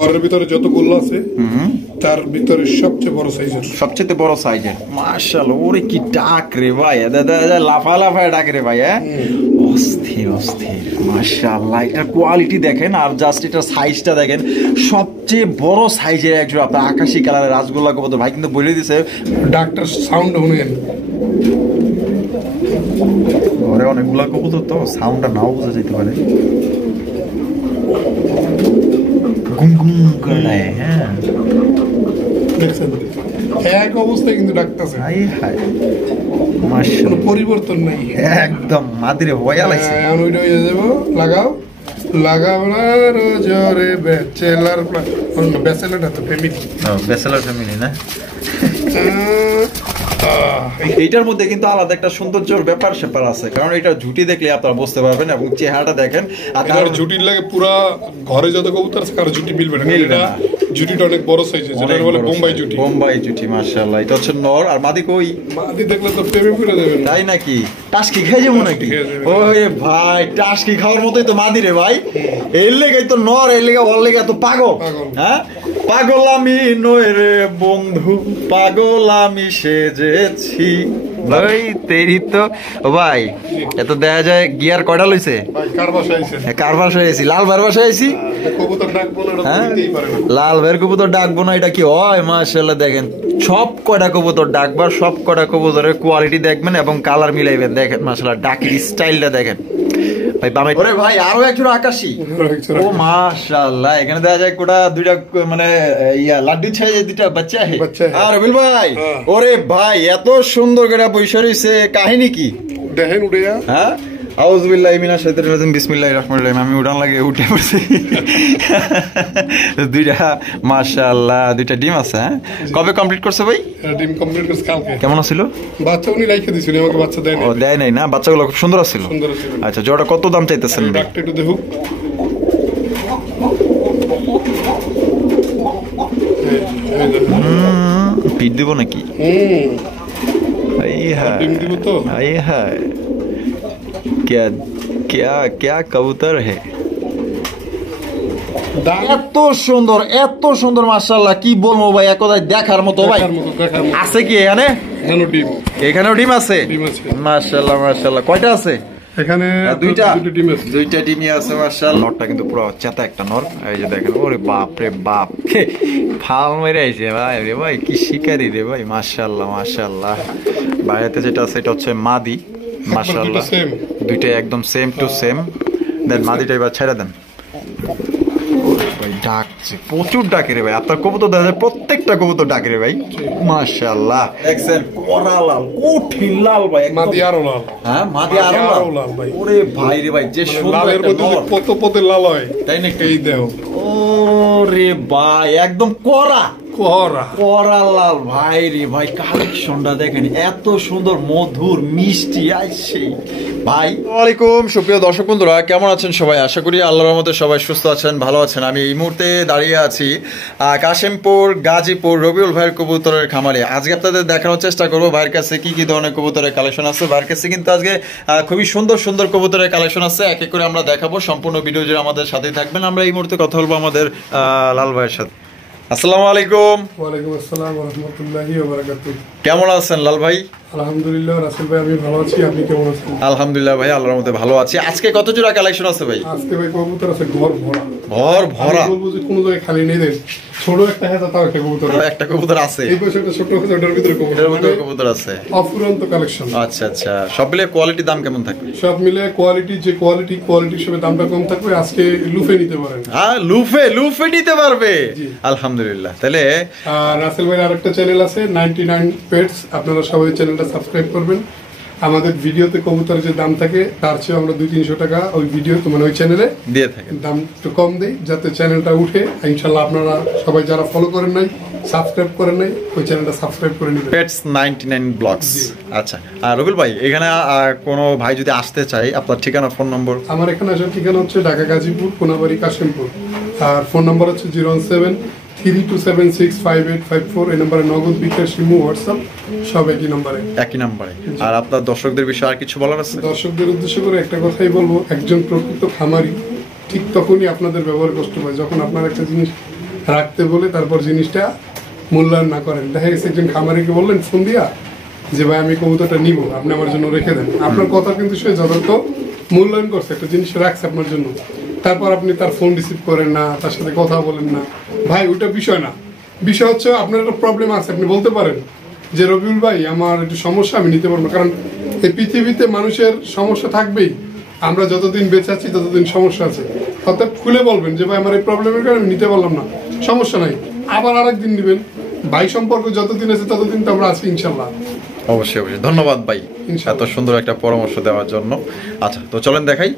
ঘরের ভিতরে যতগুলো আছে তার ভিতরে সবচেয়ে বড় সাইজের মাশাআল্লাহ। ওরে কি ডাক রে ভাই, লাফা লাফায় ডাক রে ভাই। অস্থির অস্থির মাশাআল্লাহ। এটার কোয়ালিটি দেখেন আর জাস্ট এটার সাইজটা দেখেন, সবচেয়ে বড় সাইজের একজন আপনার আকাশি কালারের রাসগোল্লা কবুতর। ভাই কিন্তু বলে দিছে ডাক্তার সাউন্ড শুনেন। ঘরে অনেকগুলা কবুতর তো সাউন্ডটা নাও বোঝা যেতে পারে। গুম গুম করে। হ্যাঁ দেখছেন এক অবস্থায় কিন্তু ডাকতেছে। হাই হাই মাশাআল্লাহ, পরিবর্তন নাই একদম মাদিরে ভয়া লাগছে। এখন ওইটা হয়ে যাবো। লাগাও না জোরে ব্যাচেলার ব্যাচেলারটা তো ফ্যামিলি, ব্যাচেলার ফ্যামিলি না। এইটার মধ্যে কিন্তু আলাদা একটা সৌন্দর্যের ব্যাপার স্যাপার আছে, কারণ এটা ঝুটি দেখলে আপনারা বুঝতে পারবেন এবং চেহারাটা দেখেন। আর তার ঝুটির লাগে পুরা ঘরে যত কবুতর আছে কারো ঝুটি মিলবে না। এটা ঝুটিটা অনেক বড় সাইজের, যেটা বলে বোম্বাই ঝুটি। বোম্বাই ঝুটি মাশাআল্লাহ। এটা হচ্ছে নর। আর মাদি কই? মাদি দেখলে তো প্রেমে পড়ে যাবেন। তাই নাকি? টাস্কি খেয়ে যাবো নাকি? ওরে ভাই টাস্কি খাওয়ার মতোই তো মাদি রে ভাই। এর লেগে তো নর, এর লেগে ওর লেগে তো পাগল। হ্যাঁ পাগল আমি নই রে বন্ধু, পাগল আমি সেজেছি। ভাই তেরি তো ভাই এত দেখা যায় গিয়ার কয়টা লইছে? কার বাসায় আইছি? লাল ভাইয়ের বাসায় আইছি। লাল ভাইয়ের কবুতর ডাকবো না এটা কি হয়? মাশাআল্লাহ দেখেন সব কয়টা কবুতর ডাকবার, সব কয়টা কবুতরের কোয়ালিটি দেখবেন এবং কালার মিলাইবেন। দেখেন মাশাআল্লাহ ডাকির স্টাইলটা দেখেন ভাই। বামে ওরে ভাই আরো একজন আকাশী। ও মাশাআল্লাহ, এখানে দেখা যায় কোটা দুইটা মানে ইয়া লাড্ডু ছাই দুইটা বাচ্চা আছে। আর রবিল ভাই ওরে ভাই এত সুন্দর করে বইসা রইছে, কাহিনী কি দেখেন উড়িয়া। হ্যাঁ আউযুবিল্লাহি মিনাশ শাইতানির রাজিম, বিসমিল্লাহির রহমানির রহিম। আমি উড়ান লাগে উঠে পড়ছি। দুইটা মাশাআল্লাহ দুইটা ডিম আছে। হ্যাঁ কবে কমপ্লিট করছে ভাই? ডিম কমপ্লিট করছে কালকে। কেমন ছিল? বাচ্চা উনি রাইখে দিছিল, আমাকে বাচ্চা দেয় না। ও দেয় নাই না? বাচ্চাগুলো খুব সুন্দর ছিল। আচ্ছা জোড়া কত দাম চাইতেছেন? ডাক্তার একটু দেখুক। পিট দিব নাকি? क्या कबूतर है। এত সুন্দর এত সুন্দর মাশাআল্লাহ, কি বলবো ভাই, এক কথায় দেখার মতো ভাই। আছে কি এখানে? এখানেও ডিম আছে মাশাআল্লাহ মাশাআল্লাহ। কয়টা আছে এখানে? দুইটা ডিমই আছে মাশাআল্লাহ। নরটা কিন্তু পুরো চেতা একটা নর। এই যে দেখেন ওরে বাপ রে বাপ, ফাল মেরে আইছে ভাই রে ভাই, কি শিকারি রে ভাই মাশাআল্লাহ মাশাআল্লাহ। বাইরেতে যেটা আছে এটা হচ্ছে মাদি মাশাআল্লাহ, দুইটা একদম সেম টু সেম। দেন মাদিটা এবার ছেড়ে দেন। ডাকছে প্রচুর ডাকে রে ভাই, আপনার কবুতর দেখা যায় প্রত্যেকটা কবুতর ডাকে রে ভাই মাশাআল্লাহ। দেখছেন কড়া লাল, কঠিন লাল ভাই, মাদি আরো লাল। হ্যাঁ মাদি আরো লাল ভাই। ওরে ভাই রে ভাই যে লালের মধ্যে কত পদে লাল হয় তাই না? এই দেখো ওরে ভাই একদম কড়া লাল ভাই রে ভাই। কালেকশনটা দেখেন এত সুন্দর মধুর মিষ্টি আসছে ভাই। ওয়ালাইকুম সুপ্রিয় দর্শক বন্ধুরা, কেমন আছেন সবাই? আশা করি আল্লাহর রহমতে সবাই সুস্থ আছেন, ভালো আছেন। আমি এই মুহূর্তে দাঁড়িয়ে আছি কাশিমপুর গাজীপুর রবিউল ভাইয়ের কবুতরের খামারে। আজকে আপনাদের দেখানোর চেষ্টা করবো ভাইয়ের কাছে কি কি ধরনের কবুতরের কালেকশন আছে। ভাইয়ের কাছে কিন্তু আজকে খুবই সুন্দর সুন্দর কবুতরের কালেকশন আছে, এক এক করে আমরা দেখাবো। সম্পূর্ণ ভিডিও জুড়ে আমাদের সাথেই থাকবেন। আমরা এই মুহূর্তে কথা বলবো আমাদের লাল ভাইয়ের সাথে। আসসালামু আলাইকুম। ওয়ালাইকুম আসসালাম ওয়া রাহমাতুল্লাহি ওয়া বারাকাতুহু। কেমন আছেন লাল ভাই? আলহামদুলিল্লাহ রাসেল ভাই আমি ভালো আছি, আপনি কেমন আছেন? আলহামদুলিল্লাহ ভাই আল্লাহর রহমতে ভালো আছি। আজকে কত জোড়া কালেকশন আছে ভাই? আজকে ভাই কবুতর আছে ঘর ভরা। বলবো যে কোনো জায়গায় খালি নেই। দেন ছোট একটা হেতা তাও একটা কবুতর আছে। এই পাশে একটা ছোট হেতা, ওটার ভিতরে কবুতর আছে। অফুরন্ত কালেকশন। আচ্ছা আচ্ছা, সব মিলে কোয়ালিটি দাম কেমন থাকবে? সব মিলে কোয়ালিটি যে কোয়ালিটির হিসেবে দামটা কম থাকবে। আজকে লুফে নিতে পারেন। হ্যাঁ লুফে নিতে পারবে আলহামদুলিল্লাহ। তাহলে রাসেল ভাই আরেকটা চ্যানেল আছে 99 পেটস, আপনারা সবাই চ্যানেলটা সাবস্ক্রাইব করবেন। আমাদের ভিডিওতে কবুতরের যে দাম থাকে তার চেয়ে আমরা 200-300 টাকা ওই ভিডিও মানে ওই চ্যানেলে দিয়ে থাকি, দাম একটু কম দেই যাতে চ্যানেলটা উঠে। ইনশাআল্লাহ আপনারা সবাই যারা ফলো করেন নাই, সাবস্ক্রাইব করেন নাই, ওই চ্যানেলটা সাবস্ক্রাইব করে নেবেন। Pets 99 blogs. আচ্ছা আর রবিউল ভাই এখানে কোনো ভাই যদি আসতে চায়, আপনার ঠিকানা ফোন নম্বর? আমার এখানে আসার ঠিকানা হচ্ছে ঢাকা গাজীপুর কোনাবাড়ি কাশিমপুর, আর ফোন নম্বর হচ্ছে 01732765854। এই নম্বরে নগদ, বিকাশ, ইমো, হোয়াটসঅ্যাপ সব একই নম্বরে। আর আপনার দর্শকদের বিষয়ে আর কিছু বলার আছে? দর্শকদের উদ্দেশ্য করে একটা কথাই বলবো, একজন প্রকৃত খামারি ঠিক তখনই আপনাদের ব্যবহার কষ্ট পায় যখন আপনার একটা জিনিস রাখতে বলে তারপর জিনিসটা মূল্যায়ন না করেন। দেখা গেছে একজন খামারিকে বললেন ফোন দিয়া যে ভাই আমি কবুতরটা নিব, আপনি আমার জন্য রেখে দেন। আপনার কথা কিন্তু সে যথার্থ মূল্যায়ন করছে, একটা জিনিস রাখছে আপনার জন্য, তারপর আপনি তার ফোন রিসিভ করেন না, তার সাথে কথা বলেন না, ভাই ওটা বিষয় না। বিষয় হচ্ছে আপনার একটা প্রবলেম আছে, আপনি বলতে পারেন যে রবিউল ভাই আমার একটু সমস্যা, আমি নিতে পারবো না। কারণ এই পৃথিবীতে মানুষের সমস্যা থাকবেই, আমরা যতদিন বেঁচে আছি ততদিন সমস্যা আছে। অর্থাৎ খুলে বলবেন যে ভাই আমার এই প্রবলেমের কারণে আমি নিতে পারলাম না, সমস্যা নাই, আবার আরেকদিন নেবেন। ভাই সম্পর্ক যতদিন আছে ততদিন তো আমরা আছি ইনশাল্লাহ। অবশ্যই অবশ্যই, ধন্যবাদ ভাই এত সুন্দর একটা পরামর্শ দেওয়ার জন্য। আচ্ছা, তো চলেন দেখাই।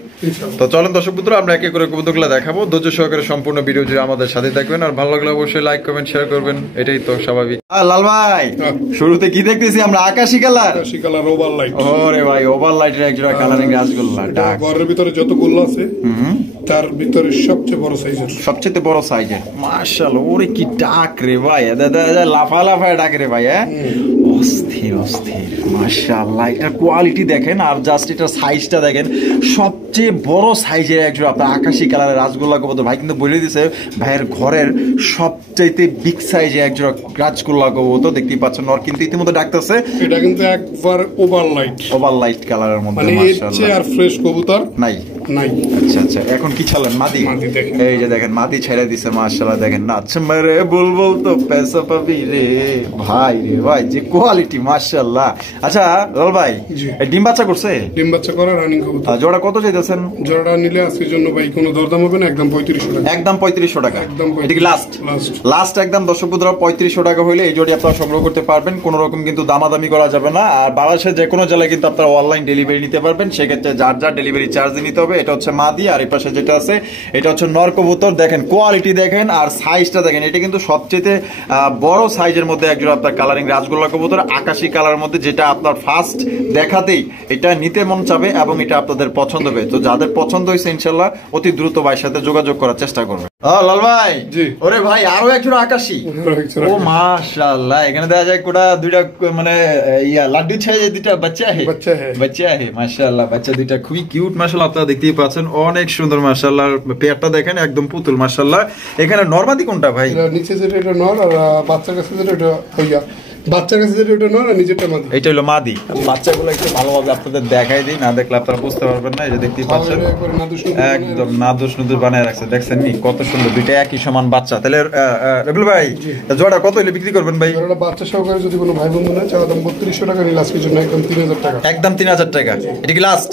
তো চলেন দর্শক বন্ধুরা, আমরা একে করে কবুতরগুলো দেখাবো। ধৈর্য সহকারে সম্পূর্ণ ভিডিও জুড়ে আমাদের সাথে থাকবেন, আর ভালো লাগলে অবশ্যই লাইক কমেন্ট শেয়ার করবেন, এটাই তো স্বাভাবিক। লাল ভাই, শুরুতে কি দেখতেছি আমরা? আকাশি কালার। আকাশি কালার ওভার লাইট। ওরে ভাই, ওভার লাইটের একজোড়া কালারিং রাসগোল্লা। ডাক ঘরের ভিতরে যত গোল্লা আছে তার ভিতরে সবচেয়ে বড় সাইজের। সবচেয়ে বড় সাইজের, মাশাআল্লাহ। ওরে কি ডাক রে ভাই, লাফা লাফা ডাক রে ভাই। অস্থির অস্থির, মাশাআল্লাহ। এটার কোয়ালিটি দেখেন, আর জাস্ট এটার সাইজটা দেখেন, সবচেয়ে বড় সাইজের একজোড়া আপনার আকাশি কালারের রাসগোল্লা কবুতর। ভাই কিন্তু বলে দিছে ভাইয়ের ঘরের সবচাইতে বিগ সাইজের একজোড়া রাসগোল্লা কবুতর। দেখতেই পাচ্ছেন, নর কিন্তু ইতিমধ্যে ডাকতেছে। এটা কিন্তু একবার ওভার লাইট, ওভার লাইট কালারের মধ্যে, মানে এর চেয়ে আর ফ্রেশ কবুতর নাই নাই। আচ্ছা আচ্ছা, এখন কি ছাড়লেন? মাদি। এই যে দেখেন মাদি ছেড়ে দিছে, মাশাআল্লাহ। দেখেন নাচ মেরে বুলবুল তো পয়সা পাবি রে ভাই রে ভাই, যে কোয়ালিটি, মাশাআল্লাহ। আচ্ছা লাল ভাই, ডিম বাচ্চা করছে? ডিম বাচ্চা করা রানিং কবুতর। জোড়া কত চাইতেছেন? জোড়া নিলে আজকের জন্য ভাই কোনো দরদাম হবে না, একদম 3500 টাকা। একদম 3500 টাকা, এটা কি লাস্ট? লাস্ট একদম দর্শক বন্ধুরা 3500 টাকা হইলে এই জোড়ি আপনারা সংগ্রহ করতে পারবেন। কোনো রকম কিন্তু দামাদামি করা যাবে না। আর বাংলাদেশের যে কোনো জেলায় কিন্তু আপনারা অনলাইন ডেলিভারি নিতে পারবেন, সেক্ষেত্রে যার যার ডেলিভারি চার্জ নিতে হবে। এটা হচ্ছে মাদি, আর এই পাশে যেটা আছে এটা হচ্ছে নর কবুতর। দেখেন কোয়ালিটি দেখেন, আর সাইজটা দেখেন, এটা কিন্তু সবচেয়ে বড় সাইজের মধ্যে একজন আপনার কালারিং রাসগোল্লা কবুতর, আকাশি কালার মধ্যে, যেটা আপনার ফার্স্ট দেখাতেই এটা নিতে মন চাবে এবং এটা আপনাদের পছন্দ হবে। তো যাদের পছন্দ হয়েছে ইনশাল্লাহ অতি দ্রুত ভাইয়ের সাথে যোগাযোগ করার চেষ্টা করবে। লাল ভাই, ওরে ভাই আরো একজন আকাশি। ও মাশাআল্লাহ, এখানে দেখা যায় কোটা দুইটা, মানে লাড্ডু ছেড়ে দুইটা বাচ্চা হে, বাচ্চা হে, মাশাআল্লাহ। বাচ্চা দুইটা খুবই কিউট, মাশাআল্লাহ। আপনারা দেখতেই পাচ্ছেন, অনেক সুন্দর, মাশাআল্লাহ। পেয়ারটা দেখেন একদম পুতুল, মাশাআল্লাহ। এখানে নরমাদি কোনটা ভাই? নিচে যেটা এটা নর, আর বাচ্চার কাছে যেটা এটা হইয়া, বাচ্চার কাছে যেটা ওটা নর, আর নিচেরটা মাদি। এটা হলো মাদি। বাচ্চাগুলো একটু ভালোভাবে আপনাদের দেখাই দিই, না দেখলে আপনারা বুঝতে পারবেন না। এই যে দেখতেই পাচ্ছেন, একদম নাদুস নুদুস বানায় রাখছে, দেখছেন নি কত সুন্দর। দুইটা একই সমান বাচ্চা। তাহলে রবিউল ভাই, জোড়া কত হলে বিক্রি করবেন ভাই? জোড়াটা বাচ্চা সহকারে যদি কোনো ভাই বন্ধু নেয়, চাওয়া দাম 3200 টাকা, নিলে আজকের জন্য একদম 3000 টাকা। একদম 3000 টাকা। এটা কি লাস্ট?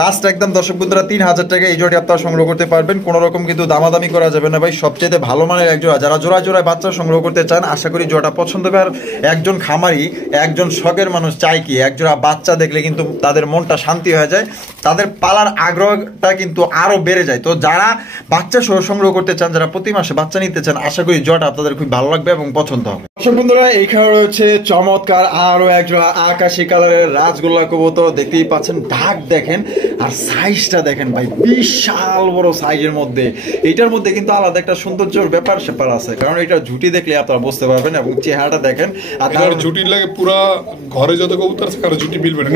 লাস্ট একদম দর্শক বন্ধুরা 3000 টাকা এই জোড়াটি আপনারা সংগ্রহ করতে পারবেন। কোনো রকম কিন্তু দামাদামি করা যাবে না ভাই। সবচেয়ে ভালো মানের এক জোড়া, যারা জোড়ায় জোড়ায় বাচ্চা সংগ্রহ করতে চান, আশা করি জোড়াটা পছন্দ হবে। আর একজন খামারি, একজন শখের মানুষ চাই কি, একজোড়া বাচ্চা দেখলে কিন্তু তাদের মনটা শান্তি হয়ে যায়, তাদের পালার আগ্রহটা কিন্তু আরো বেড়ে যায়। তো যারা বাচ্চা সহ সংগ্রহ করতে চান, যারা প্রতি মাসে বাচ্চা নিতে চান, আশা করি জোড়াটা আপনাদের খুব ভালো লাগবে এবং পছন্দ হবে। দর্শক বন্ধুরা, এইখানে রয়েছে চমৎকার আরো একজোড়া আকাশি কালারের রাসগোল্লা কবুতর। দেখতেই পাচ্ছেন, ডাক দেখেন আর সাইজটা দেখেন ভাই, বিশাল বড় সাইজের মধ্যে। এটার মধ্যে কিন্তু আলাদা একটা সৌন্দর্যের ব্যাপার স্যাপার আছে, কারণ এটা ঝুটি দেখলে আপনারা বুঝতে পারবেন, এবং চেহারাটা দেখেন। আর ঝুটির লাগে পুরা ঘরে যত কবুতর আছে কারো ঝুটি মিলবে না।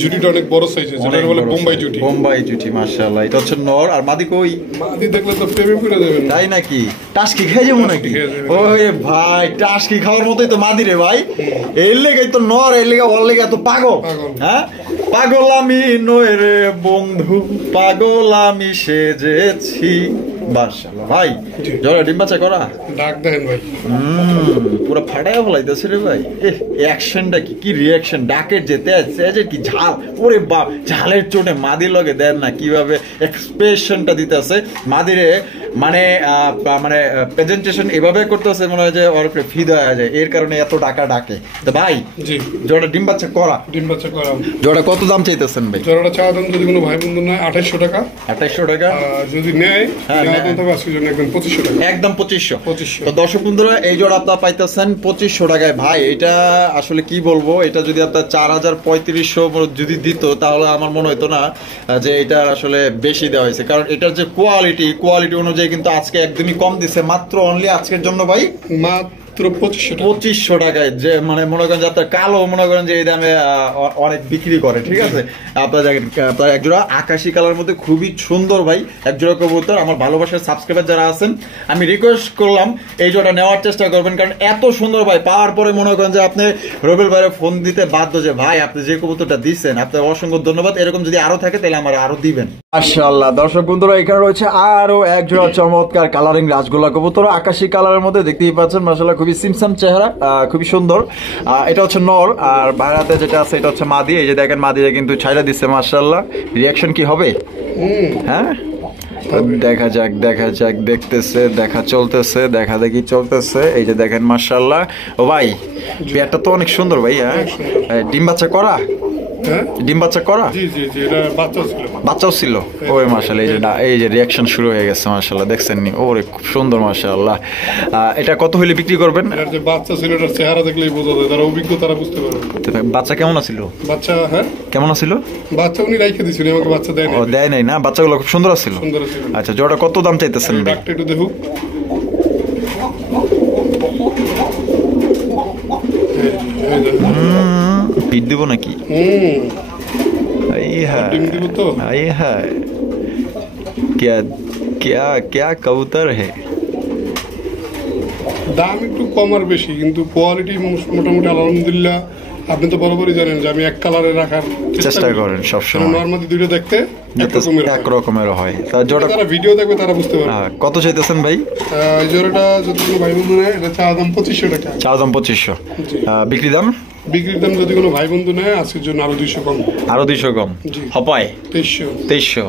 জুটিটা অনেক বড় সাইজের, যেটা বলে বোম্বাই জুটি। বোম্বাই জুটি, মাশাআল্লাহ। এটা হচ্ছে নর, আর মাদি কই? মাদি দেখলে তো প্রেমে পড়ে যাবেন। তাই নাকি? টাস্কি খেয়ে যাবো নাকি? ওরে ভাই, টাস্কি খাওয়ার মতোই তো মাদি রে ভাই। এর লেগে তো নর, এর লেগে ওর লেগে এত পাগল। হ্যাঁ, পাগল আমি নয় রে বন্ধু, পাগল আমি সেজেছি। মাশাআল্লাহ ভাই, জোড়া ডিম বাচ্চা করা। ডাক দেন ভাই, পুরো ফাটায় ফলাইতেছে রে ভাই। অ্যাকশনটা কি রিঅ্যাকশন, ডাকের যে তেজ, তেজের কি ঝাল। ওরে বাপ, ঝালের চোটে মাদির লগে দেন না কিভাবে এক্সপ্রেশনটা দিতেছে মাদিরে, মানে মানে প্রেজেন্টেশন এভাবে করতেছে, মনে হয় যে ওর উপরে ফিদা হয়ে যায়। এর কারণে এত ডাকা ডাকে। তো ভাই, জি জোড়া ডিম বাচ্চা করা। ডিম বাচ্চা করা জোড়া কত দাম চাইতেছেন ভাই? জোড়াটা চাওয়া দাম যদি কোনো ভাই বন্ধু নেয় 2800 টাকা। 2800 টাকা যদি নেয়, একদম 2500। তো দর্শক বন্ধুরা, এই জোড়া আপনারা পাইতেছেন 2500 টাকায়। ভাই এটা আসলে কি বলবো, এটা যদি আপনার 4500 যদি দিত, তাহলে আমার মনে হতো না যে এটা আসলে বেশি দেওয়া হয়েছে, কারণ এটার যে কোয়ালিটি অনুযায়ী কিন্তু আজকে একদমই কম দিছে, মাত্র অনলি আজকের জন্য ভাই, মাত্র মাত্র 2500 টাকায়, যে মানে মনে করেন যে আপনার কালো মনে করেন যে এই দামে অনেক বিক্রি করে, ঠিক আছে। আপনার দেখেন আপনার একজোড়া আকাশি কালার মধ্যে খুবই সুন্দর ভাই একজোড়া কবুতর। আমার ভালোবাসার সাবস্ক্রাইবার যারা আছেন আমি রিকোয়েস্ট করলাম এই জোড়া নেওয়ার চেষ্টা করবেন, কারণ এত সুন্দর ভাই পাওয়ার পরে মনে করেন যে আপনি রবিউল ভাইয়ের ফোন দিতে বাধ্য যে ভাই আপনি যে কবুতরটা দিচ্ছেন আপনার অসংখ্য ধন্যবাদ, এরকম যদি আরো থাকে তাহলে আমার আরো দিবেন। মাশাআল্লাহ দর্শক বন্ধুরা, এখানে রয়েছে আরো এক জোড়া চমৎকার কালারিং রাজগোল্লা কবুতর আকাশি কালারের মধ্যে, দেখতেই পাচ্ছেন মাশাআল্লাহ খুবই সিমসাম চেহারা, খুবই সুন্দর। এটা হচ্ছে নর, আর বাইরাতে যেটা আছে এটা হচ্ছে মাদি। এই যে দেখেন মাদিরা কিন্তু ছাইড়া দিচ্ছে মাশাআল্লাহ। রিয়াকশন কি হবে? হ্যাঁ দেখা যাক দেখা যাক, দেখতেছে দেখা চলতেছে, দেখা দেখি চলতেছে। এই যে দেখেন মাশাআল্লাহ। ও ভাই পেয়ারটা তো অনেক সুন্দর ভাই। হ্যাঁ ডিম বাচ্চা করা? ডিম বাচ্চা করা? জি জি জি, এটা বাচ্চাও ছিল। ওরে মাশাআল্লাহ, এই যে রিয়াকশন শুরু হয়ে গেছে মাশাআল্লাহ, দেখছেন নি? ওরে খুব সুন্দর মাশাআল্লাহ। এটা কত হইলে বিক্রি করবেন? এর যে বাচ্চা ছিল এটার চেহারা দেখলেই বোঝা যায়, যারা অভিজ্ঞ তারা বুঝতে পারবে। বাচ্চা কেমন ছিল? বাচ্চা হ্যাঁ কেমন ছিল? বাচ্চা উনি রাইখে দিয়েছিলেন, আমাকে বাচ্চা দেয় নাই। ও দেয় নাই না? বাচ্চাগুলো খুব সুন্দর ছিল। সুন্দর ছিল। আচ্ছা জোড়া কত দাম চাইতেছেন ভাই? ডাকটা একটু দেখুন। পিট দিব নাকি? क्या कबूतर है? দাম একটু কম আর বেশি, কিন্তু কোয়ালিটি মোটামুটি আলহামদুলিল্লাহ। আপনি তো বরাবরই জানেন যে আমি এক কালারে রাখার চেষ্টা করেন সবসময়, নরমালি দুটো দেখতে এক রকমের হয়। যারা ভিডিও দেখবে তারা বুঝতে পারবে। কত চাইতেছেন ভাই? এই জোড়াটা যদি কোনো ভাই বন্ধু নেয় এটা চা দাম 2500 টাকা। চা দাম 2500। বিক্রি দাম? বিক্রির দাম যদি কোনো ভাই বন্ধু নেয় আজকের জন্য আরো 200 কম। আরো 200 কম হপায়? 2300।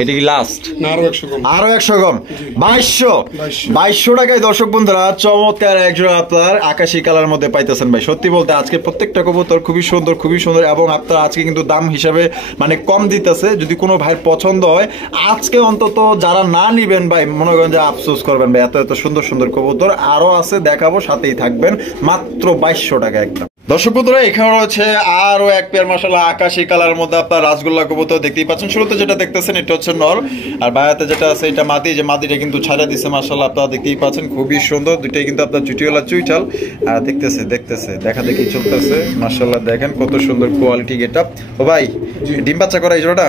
এটা কি লাস্ট? না আরো 100 কম। আরো 100 কম 2200 টাকায় দর্শক বন্ধুরা চমৎকার একজোড়া আপনার আকাশি কালার মধ্যে পাইতেছেন ভাই। সত্যি বলতে আজকে প্রত্যেকটা কবুতর খুবই সুন্দর খুবই সুন্দর, এবং আপনার আজকে কিন্তু দাম হিসাবে মানে কম দিতেছে। যদি কোনো ভাইয়ের পছন্দ হয় আজকে অন্তত যারা না নিবেন ভাই মনে করেন যে আফসোস করবেন ভাই, এত এত সুন্দর সুন্দর কবুতর আরো আছে, দেখাবো, সাথেই থাকবেন। মাত্র 2200 টাকা একদম। দর্শক বন্ধুরা এখানে রয়েছে আরো এক পেয়ার মাশাআল্লাহ আকাশি কালার মধ্যে আপনার রাজগোল্লা কবুতর, দেখতেই পাচ্ছেন। শুরুতে যেটা দেখতেছেন এটা হচ্ছে নর, আর বাইরেতে যেটা আছে এটা মাদি। যে মাদিটা কিন্তু ছাড়া দিচ্ছে মাশাআল্লাহ, আপনারা দেখতেই পাচ্ছেন খুবই সুন্দর। দুইটাই কিন্তু আপনার চুটিওয়ালা চুইটাল, আর দেখতেছে দেখা দেখি চলতেছে মাশাআল্লাহ। দেখেন কত সুন্দর কোয়ালিটি গেটআপ। ও ভাই ডিম বাচ্চা করা এই জোড়াটা?